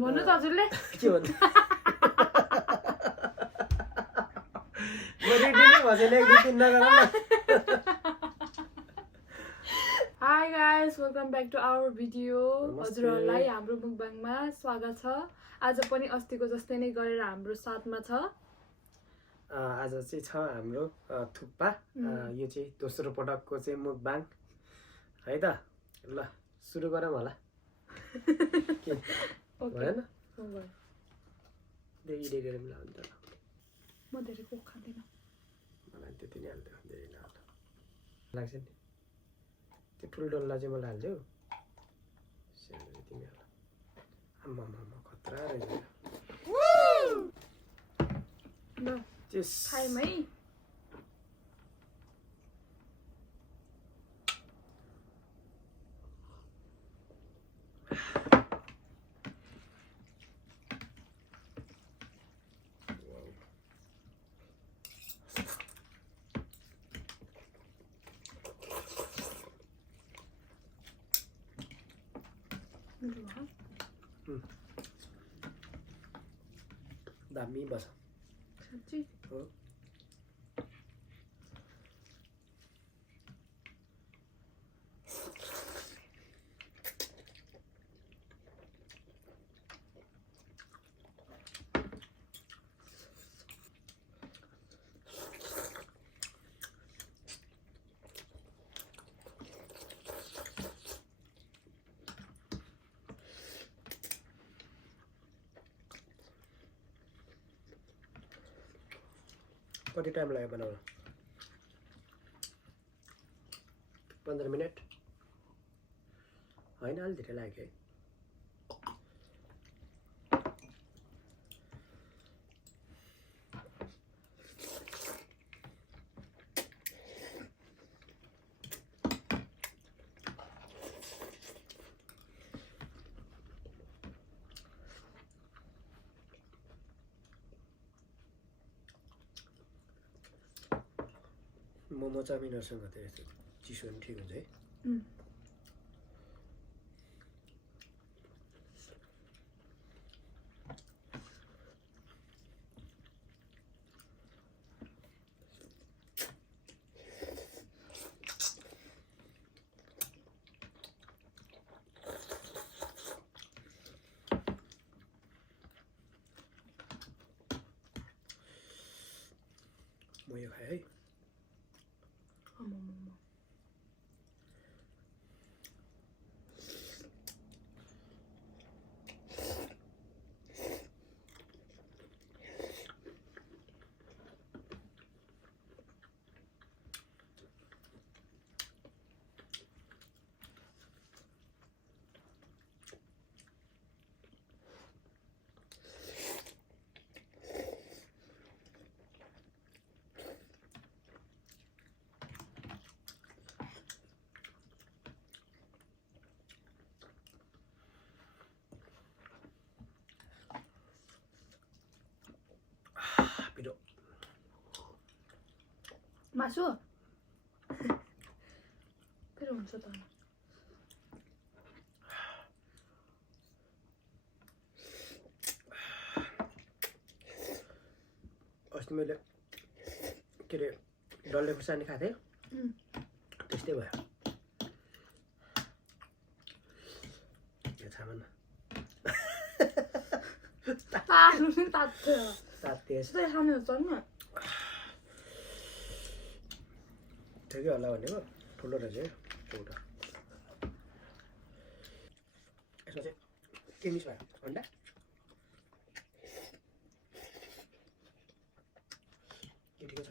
भन्नु त हजुरले के भन्नु म रेडी नै भएन एक दुई तीन नगर न hi guys welcome back to our video हजुरहरूलाई हाम्रो मुकबाङमा स्वागत छ आज पनि अस्तिको जस्तै नै गरेर हाम्रो साथमा छ आज चाहिँ छ हाम्रो थुक्पा यो चाहिँ दोस्रो पटकको चाहिँ मुकबाङ है त ल सुरु गरौँ होला के भएन धेरै धेरै मिला हुन्छ म धेरै कोक खाँदिन मलाई त्यति नै हाल्थ्यो धेरै नहाल्नु लाग्छ नि त्यो ठुलो डल्ला चाहिँ मलाई हाल्थ्यो सानो चाहिँ तिमी हाल आम्मामा खतरा रहेछ ल त्यस खाइम है दामी बस साँच्चै हो कति टाइम लाग्यो बनाउन 15 मिनट होइन अलि धेरै लाग्यो है मोमो चाउमिनहरूसँग त यस्तो चिसो पनि ठिक हुन्छ है म यो खाएँ है मासु फेरि हुन्छ त अस्ति मैले के अरे डल्ले खुर्सानी खाएको थिएँ त्यस्तै भयो छामा न त्यस्तै खानु हुन्छ नि ठिकै होला भनेको ठुलो रहेछ है एउटा यसमा चाहिँ के मिस भयो अन्डा के ठिकै छ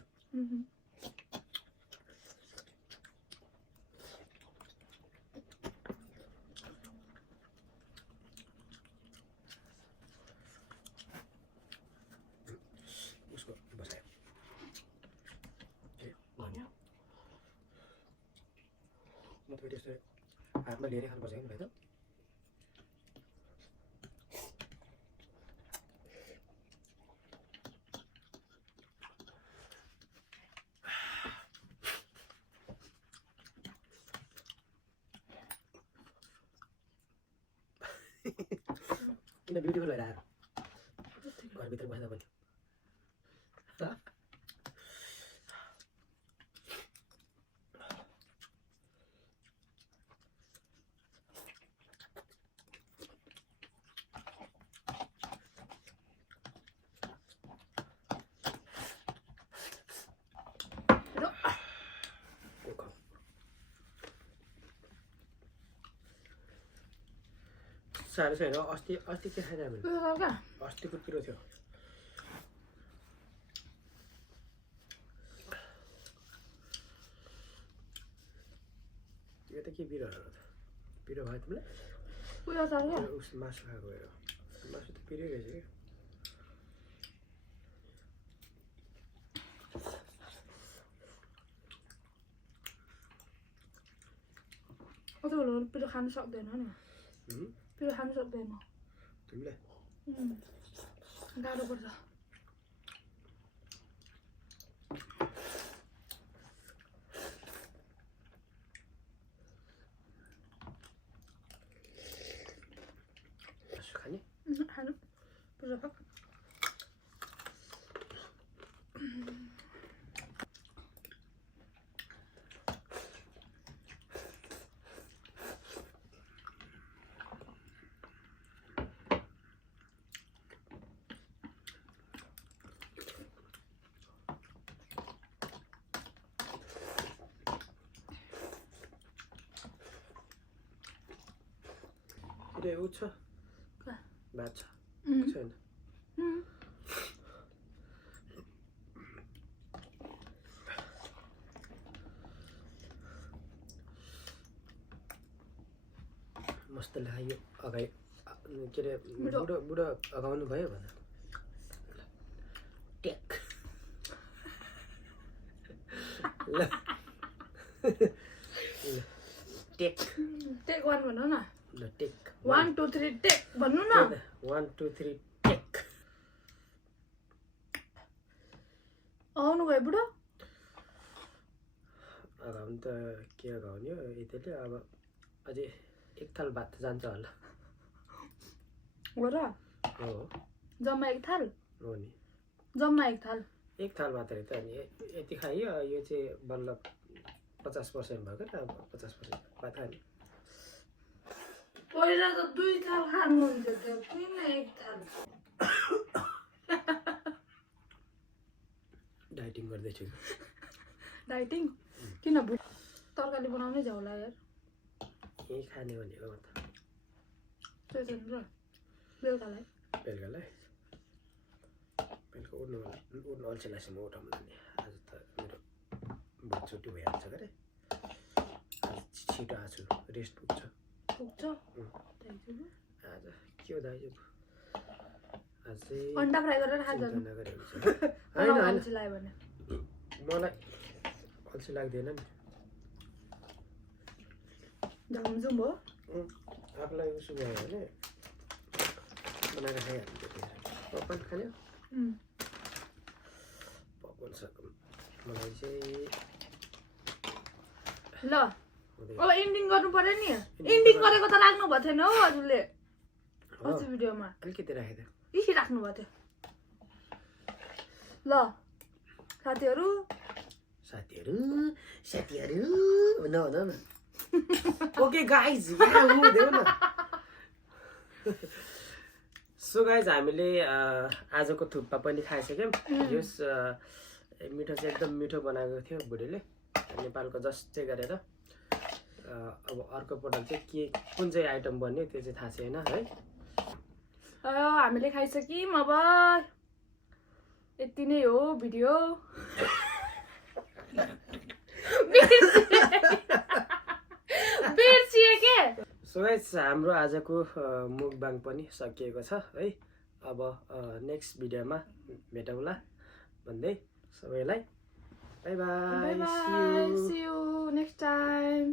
उसको बसायो म फेरि यस्तो हातमा लिएरै खानुपर्छ कि भाइ त किन ब्युटिफुल भएर आएर घरभित्र बस्दा पनि साह्रो छैन अस्ति के खाएन हामीले अस्तिको पिरो थियो यो त के पिरो भयो तिमीलाई उस मासु खाएको भएर मासु त पिरै रहेछ कि पिरो खानु सक्दैन नि पिरो खानु सक्दैन तिमीलाई गाह्रो पर्छ खाने खानु पिरो खा ऊ छ भात छ छैन मस्त लाग्यो अगाडि के अरे बुढो अगाउनु भयो भने टेक टेक टेक वान भन्नु न ल टेक 1 2 3 टेक भन्नु न 1 2 3 टेक आउनु भयो बुढो अगाउनु त के अगाउने हो यतिले अब अझै एक थाल भात जान्छ होला हो र हो जम्मा एक थाल हो नि जम्मा एक थाल भात रहेछ अनि यति खाइयो यो चाहिँ बल्ल 50% भयो क्या अब 50% भात खाने पहिला त 2 थाल खानुहुन्छ त किन एक थाल डाइटिङ गर्दैछु डाइटिङ किन तरकारी बनाउनै जाऊ होला यार यही खाने भनेको म त त्यही त र बेलुकालाई बेलुका उड्नु अल्छी लाग्छ म उठाउनु जाने आज त मेरो भोट छुट्टी भइहाल्छ के अरे आज छिटो आछु रेस्ट पुग्छ पुग्छ आज के हो दाजु आज चाहिँ अन्डा फ्राई गरेर खा जानु होइन अल्छी लाग्यो भने मलाई अल्छी लाग्दैन नि झमझुम हो आफूलाई उसो भयो भने बनाएर खाइहाल्नु पकवान खाने पकवान मलाई चाहिँ ल अब एन्डिङ गर्नु पर्यो नि एन्डिङ गरेको त राख्नु भएको थिएन हौ हजुरले अस्ति भिडियोमा अलिकति राखेँ त यही राख्नु भएको थियो ल साथीहरू न ओके गाइज हुँदैन सो गाइज हामीले आजको थुक्पा पनि खाइसक्यौँ यस मिठो चाहिँ एकदम मिठो बनाएको थियो बुढीले नेपालको जस्तै गरेर अब अर्को पटक चाहिँ कुन चाहिँ आइटम बन्यो त्यो चाहिँ थाहा छैन है हामीले खाइसक्यौँ अब यति नै हो भिडियो सो गाइस हाम्रो आजको मुकबाङ पनि सकिएको छ है अब नेक्स्ट भिडियोमा भेटौँला भन्दै सबैलाई by by see you next time